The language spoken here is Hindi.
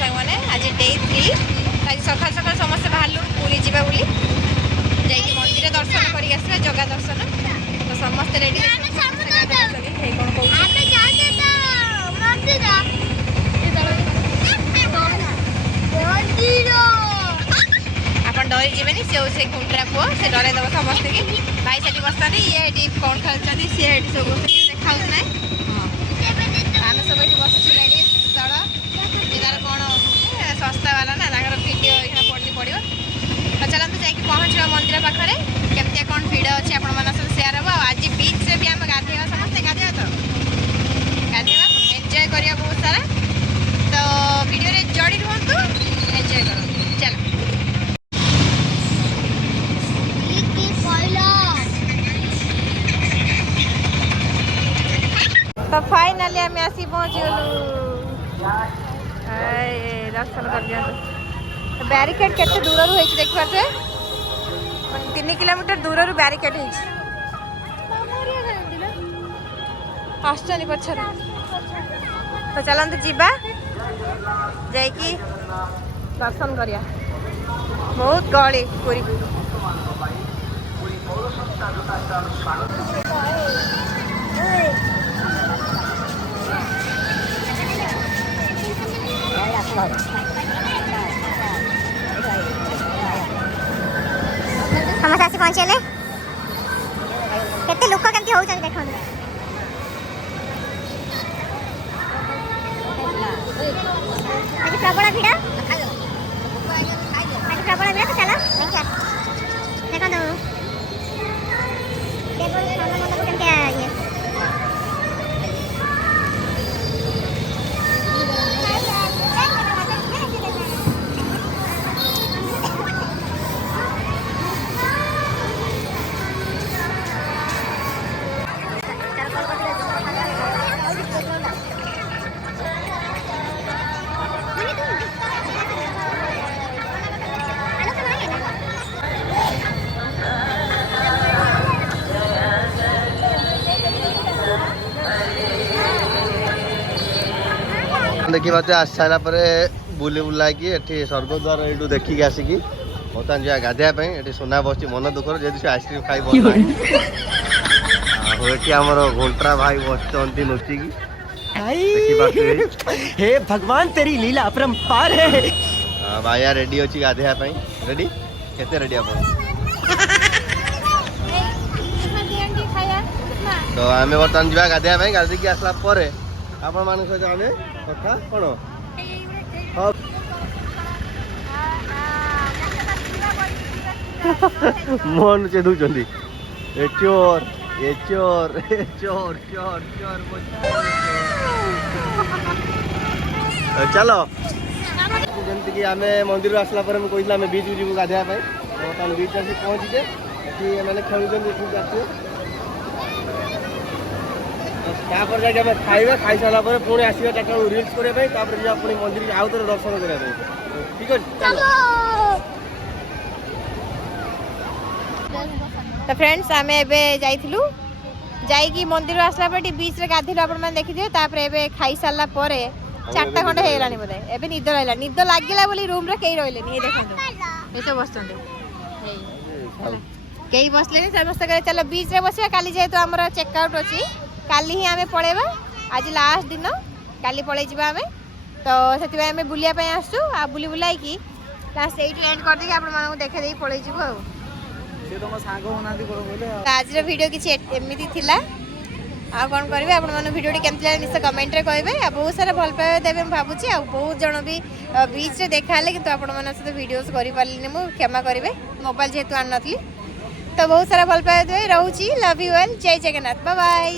मैंने आज डे 3 आज सकाल सकाल समस्त बाहर पूरी जावा बोली जाइए मंदिर दर्शन करके आसवा जगह दर्शन तो समस्त रेडी आप डरी जीवन सी हूँ से गुंड्रा पुओ से डर दब समस्त की भाई से बसता ये कौन खेलते सी सब देखा ना आम सब ये बस रेडी दल तार कौन सस्ता वाला ना वीडियो यहाँ पढ़नी पड़ो तो चलते जाकि पहुँचा मंदिर पाखे केमती कौन भिड़ अच्छी आप सेयार हम आज बीच रे भी आम गाधेवा समस्ते गाधेवा तो गाधेवा एंजॉय करिया बहुत सारा तो वीडियो रे जोड़ी रुहतु एंजॉय करो चलो। तो फाइनाली आम आसी पहुँची गलु दर्शन कर दिया बैरिकेड केते दूर होइछ देख पाछे 3 किलोमीटर दूर बैरिकेड होइछ आस्टनी पछर तो चलंतु जीवा जाइकी दर्शन करिया बहुत गहली पूरी समस्त आसी पहुँचे केते लोक केमती हो देख आज प्रबल भिड़ तो चलो देखो देखी बात आस सारा बुली बुला कि स्वर्गद्वार यू देखिकी आसिकी बर्तमान जा गाधेवाई ये सुना बस मन दुख जेहतु आइसक्रीम खाई ये आम घंटा भाई बसती नुचिकी हे भगवान तेरी लीला अपरंपार है। भाई रेडी अच्छी गाधेवाई रेडी केते रेडी आप तो आम बर्तमान जा गाधेवाई गाधेकी आसला आपण मान सहित आम कथा कौन मोहन चे दूसरी ए चोर ए चोर ए चोर चोर चोर चलो जमती कि आम मंदिर आसला मुझे आम बीच जीव गाधेवाई बर्तमान बीच आस पहुँचे मैंने खेलुँच जाके खाइबा खाई सारा पुणी आसवा 4टा रिल्स करने पुणी मंदिर आउ थे दर्शन करने ठीक अच्छे तो फ्रेंड्स आम एलु जाइकी मंदिर आसला बीच रे गाधेलु आप देखिए एबे खाई सारा 4टा खंडे हो गलानी बोधे एबे निद रहा निद लगिला बोली रूम रे कई रहिले ये देखंतु ऐसे बसचंदे कई बसले समस्त करे चलो बीच रे बसिया काली जेहेतु हमर चेकआउट अछि काली ही आमे पळेबा आज लास्ट दिन काली पळै जिबा आमे तो सेति आमे बुलिया पय आसु आ बुली बुलाई की लास्ट एट एंड कर दे कि आपण मानू देखे देई पळै जिबो आ से तो सांग होना दी करो बोले आज रो वीडियो किछि एमिति थिला आ कोन करबे आपण मानू वीडियो टी केमति लागले निश्चय कमेंट रे कहबे आ बहुत सारा भल पाए देबे हम भाबुची आ बहुत जण भी बीच रे देखाले किंतु आपण मानन से वीडियोस करि पारलिनी मु क्षमा करिवे मोबाइल जेतु आन नथली तो बहुत सारा भल पाए देबे रहउची लव यू ऑल जय जगन्नाथ बाय बाय।